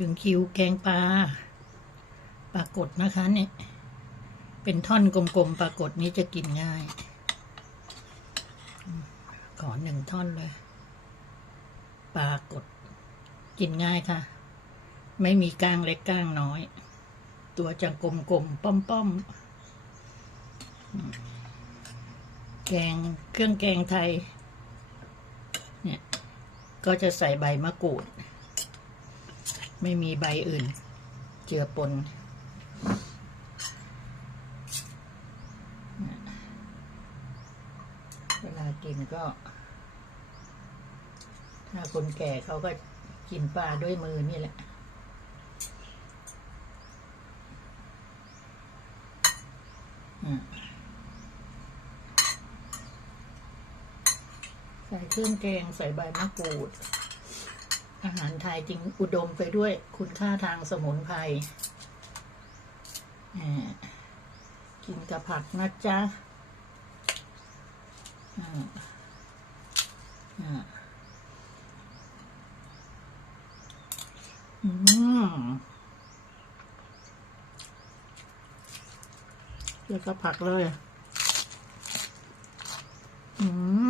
ถึงคิวแกงปลาปรากฏนะคะเนี่ยเป็นท่อนกลมๆปรากฏนี้จะกินง่าย ขอหนึ่งท่อนเลยปรากฏ กินง่ายค่ะ ไม่มีก้างเล็กก้างน้อย ตัวจะกลมๆป้อมๆแกงเครื่องแกงไทย เนี่ย ก็จะใส่ใบมะกรูด ไม่มีใบอื่น เจือปน เวลากินก็ ถ้าคนแก่เขาก็กินปลาด้วยมือนี่แหละใส่เครื่องแกงใส่ใบมะกรูด อาหารไทยจริงอุดมไปด้วยคุณค่าทางสมุนไพรแหมกินกับผักนะจ๊ะอ่าอ่าอืมเกี่ยวกับผักเลย อืม